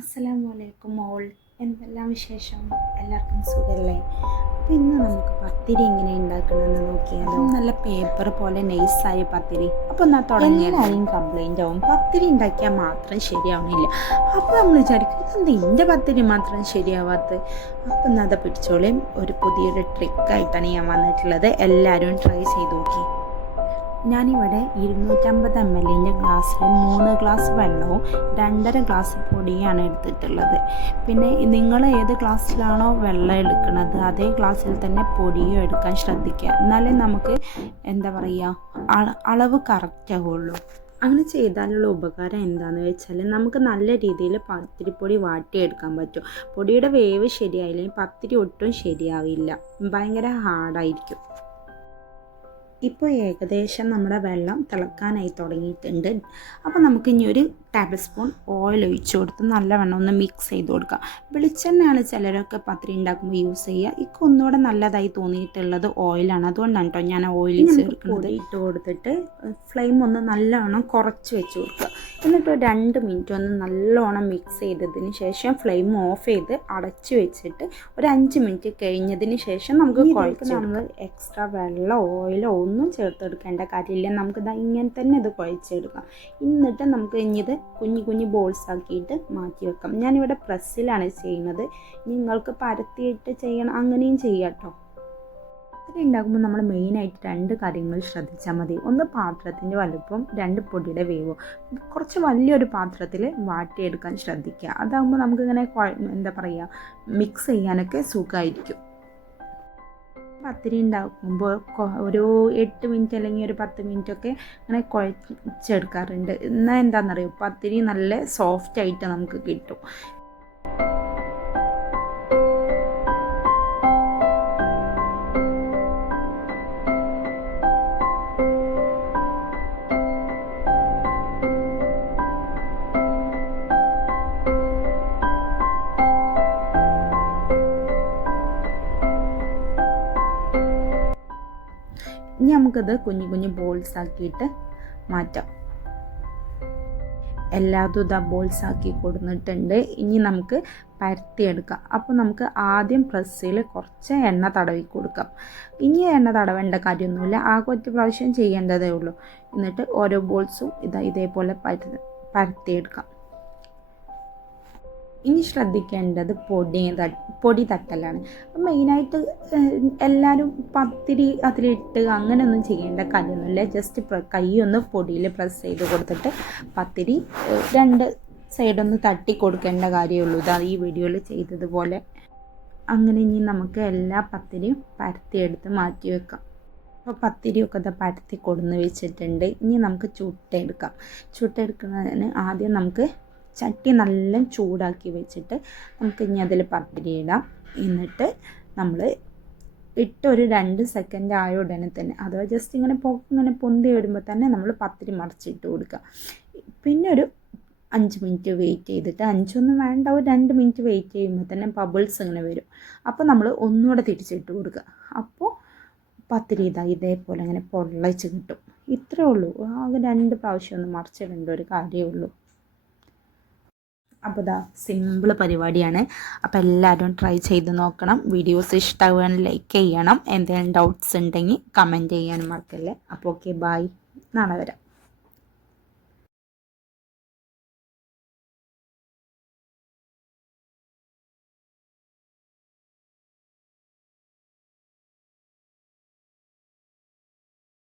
അസ്സലാമു അലൈക്കും മോൾ. എന്തെല്ലാം വിശേഷം? എല്ലാവർക്കും സുഖമല്ലേ അപ്പോൾ ഇന്ന് നമുക്ക് പത്തിരി എങ്ങനെ ഉണ്ടാക്കണമെന്ന് നോക്കിയാലോ. നല്ല പേപ്പർ പോലെ നൈസായ പത്തിരി. അപ്പോൾ എന്നാൽ തുടങ്ങിയാലും കംപ്ലൈന്റ് ആവും. പത്തിരി ഉണ്ടാക്കിയാൽ മാത്രം ശരിയാവണില്ല. അപ്പോൾ നമ്മൾ വിചാരിക്കും എന്താ എന്റെ പത്തിരി മാത്രം ശരിയാവാത്തത്? അപ്പോൾ എന്നാൽ അത് പിടിച്ചോളേം. ഒരു പുതിയൊരു ട്രിക്കായിട്ടാണ് ഞാൻ വന്നിട്ടുള്ളത്. എല്ലാവരും ട്രൈ ചെയ്ത് നോക്കി. ഞാനിവിടെ ഇരുന്നൂറ്റമ്പത് എം എല്ലിന്റെ ഗ്ലാസ്സിൽ മൂന്ന് ഗ്ലാസ് വെള്ളവും രണ്ടര ഗ്ലാസ് പൊടിയാണ് എടുത്തിട്ടുള്ളത്. പിന്നെ നിങ്ങൾ ഏത് ഗ്ലാസ്സിലാണോ വെള്ളം എടുക്കുന്നത് അതേ ഗ്ലാസ്സിൽ തന്നെ പൊടിയും എടുക്കാൻ ശ്രദ്ധിക്കുക. എന്നാലേ നമുക്ക് എന്താ പറയുക അളവ് കറക്റ്റ് ആവുള്ളൂ. അങ്ങനെ ചെയ്താലുള്ള ഉപകാരം എന്താണെന്ന് വെച്ചാൽ നമുക്ക് നല്ല രീതിയിൽ പത്തിരിപ്പൊടി വാട്ടിയെടുക്കാൻ പറ്റും. പൊടിയുടെ വേവ് ശരിയായില്ലെങ്കിൽ പത്തിരി ഒട്ടും ശരിയാവില്ല. ഭയങ്കര ഹാർഡായിരിക്കും ഇപ്പോൾ ഏകദേശം നമ്മുടെ വെള്ളം തിളക്കാനായി തുടങ്ങിയിട്ടുണ്ട്. അപ്പോൾ നമുക്ക് ഇനി ഒരു ടേബിൾ സ്പൂൺ ഓയിൽ ഒഴിച്ചു കൊടുത്ത് നല്ലവണ്ണം ഒന്ന് മിക്സ് ചെയ്ത് കൊടുക്കുക വെളിച്ചെണ്ണയാണ് ചിലരൊക്കെ പത്തിരി ഉണ്ടാക്കുമ്പോൾ യൂസ് ചെയ്യുക. ഇക്ക് ഒന്നുകൂടെ നല്ലതായി തോന്നിയിട്ടുള്ളത് ഓയിലാണ് അതുകൊണ്ടാണ് കേട്ടോ ഞാൻ ഓയിൽ ചേർക്കുന്നത്. ഇട്ട് കൊടുത്തിട്ട് ഫ്ലെയിം ഒന്ന് നല്ലവണ്ണം കുറച്ച് വെച്ച് കൊടുക്കുക. എന്നിട്ട് രണ്ട് മിനിറ്റ് ഒന്ന് നല്ലോണം മിക്സ് ചെയ്തതിന് ശേഷം ഫ്ലെയിം ഓഫ് ചെയ്ത് അടച്ചു വെച്ചിട്ട് ഒരു അഞ്ച് മിനിറ്റ് കഴിഞ്ഞതിന് ശേഷം നമുക്ക് കുഴച്ച് നമ്മൾ എക്സ്ട്രാ വെള്ളമോ ഓയിലോ ഒന്നും ചേർത്തെടുക്കേണ്ട കാര്യമില്ല. നമുക്കിത് ഇങ്ങനെ തന്നെ ഇത് കുഴച്ചെടുക്കാം. എന്നിട്ട് നമുക്ക് ഇനി ഇത് കുഞ്ഞു കുഞ്ഞു ബോൾസ് ആക്കിയിട്ട് മാറ്റി വെക്കാം. ഞാനിവിടെ പ്രസ്സിലാണ് ചെയ്യുന്നത്. നിങ്ങൾക്ക് പരത്തിയിട്ട് ചെയ്യണം. അങ്ങനെയും ചെയ്യാം കേട്ടോ പത്തിരി ഉണ്ടാക്കുമ്പോൾ നമ്മൾ മെയിനായിട്ട് രണ്ട് കാര്യങ്ങൾ ശ്രദ്ധിച്ചാൽ മതി. ഒന്ന് പാത്രത്തിന്റെ വലുപ്പം രണ്ട് പൊടിയുടെ വേവോ. കുറച്ച് വലിയൊരു പാത്രത്തിൽ വാട്ടിയെടുക്കാൻ ശ്രദ്ധിക്കുക. അതാകുമ്പോൾ നമുക്കിങ്ങനെ എന്താ പറയുക മിക്സ് ചെയ്യാനൊക്കെ സുഖമായിരിക്കും. പത്തിരി ഉണ്ടാക്കുമ്പോൾ ഒരു എട്ട് മിനിറ്റ് അല്ലെങ്കിൽ ഒരു പത്ത് മിനിറ്റ് ഒക്കെ അങ്ങനെ കുഴച്ചെടുക്കാറുണ്ട് എന്നാൽ എന്താണെന്നറിയോ പത്തിരി നല്ല സോഫ്റ്റ് ആയിട്ട് നമുക്ക് കിട്ടും. ഇനി നമുക്കത് കുഞ്ഞു കുഞ്ഞു ബോൾസ് ആക്കിയിട്ട് മാറ്റാം. എല്ലാതും ഇതാ ബോൾസ് ആക്കി കൊടുത്തിട്ടുണ്ട് ഇനി നമുക്ക് പരത്തിയെടുക്കാം. അപ്പോൾ നമുക്ക് ആദ്യം പ്രസ്സിൽ കുറച്ച് എണ്ണ തടവി കൊടുക്കാം. ഇനി എണ്ണ തടവേണ്ട കാര്യമൊന്നുമില്ല. ആകെ ഒറ്റ പ്രാവശ്യം ചെയ്യേണ്ടതേ ഉള്ളൂ. എന്നിട്ട് ഓരോ ബോൾസും ഇതാ ഇതേപോലെ പരത്തി പരത്തിയെടുക്കാം. ഇനി ശ്രദ്ധിക്കേണ്ടത് പൊടി പൊടി തട്ടലാണ്. മെയിനായിട്ട് എല്ലാവരും പത്തിരി അതിലിട്ട് അങ്ങനെയൊന്നും ചെയ്യേണ്ട കാര്യമൊന്നുമില്ല. ജസ്റ്റ് കൈ ഒന്ന് പൊടിയിൽ പ്രസ് ചെയ്ത് കൊടുത്തിട്ട് പത്തിരി രണ്ട് സൈഡൊന്ന് തട്ടി കൊടുക്കേണ്ട കാര്യമുള്ളൂ. ഇതാ ഈ വീഡിയോയിൽ ചെയ്തതുപോലെ. അങ്ങനെ ഇനി നമുക്ക് എല്ലാ പത്തിരിയും പരത്തിയെടുത്ത് മാറ്റി വെക്കാം. അപ്പോൾ പത്തിരിയൊക്കെ ഇത് പരത്തി കൊടുന്ന് വെച്ചിട്ടുണ്ട്. ഇനി നമുക്ക് ചുട്ടെടുക്കാം. ചുട്ടെടുക്കുന്നതിന് ആദ്യം നമുക്ക് ചട്ടി നല്ല ചൂടാക്കി വെച്ചിട്ട് നമുക്ക് ഇനി അതിൽ പത്തിരി ഇടാം. എന്നിട്ട് നമ്മൾ ഇട്ട് ഒരു രണ്ട് സെക്കൻഡ് ആയ ഉടനെ തന്നെ അഥവാ ജസ്റ്റ് ഇങ്ങനെ പൊ ഇങ്ങനെ പൊന്തി വരുമ്പോൾ തന്നെ നമ്മൾ പത്തിരി മറിച്ചിട്ട് കൊടുക്കുക പിന്നെ ഒരു അഞ്ച് മിനിറ്റ് വെയിറ്റ് ചെയ്തിട്ട് അഞ്ചൊന്നും വേണ്ട ഒരു രണ്ട് മിനിറ്റ് വെയിറ്റ് ചെയ്യുമ്പോൾ തന്നെ ബബിൾസ് ഇങ്ങനെ വരും. അപ്പോൾ നമ്മൾ ഒന്നുകൂടെ തിരിച്ചിട്ട് കൊടുക്കുക. അപ്പോൾ പത്തിരി ഇതാ ഇതേപോലെ ഇങ്ങനെ പൊള്ളച്ച് കിട്ടും. ഇത്രേ ഉള്ളൂ. ആകെ രണ്ട് പ്രാവശ്യം ഒന്ന് മറിച്ചിടേണ്ട ഒരു കാര്യമേ ഉള്ളൂ. അപ്പോൾ ഇതാ സിമ്പിൾ പരിപാടിയാണ്. അപ്പോൾ എല്ലാവരും ട്രൈ ചെയ്ത് നോക്കണം. വീഡിയോസ് ഇഷ്ടമാവുകയാണെങ്കിൽ ലൈക്ക് ചെയ്യണം. എന്തെങ്കിലും ഡൗട്ട്സ് ഉണ്ടെങ്കിൽ കമന്റ് ചെയ്യാനും മറക്കല്ലേ. അപ്പോൾ ഓക്കെ ബൈ നാളെ വരാം.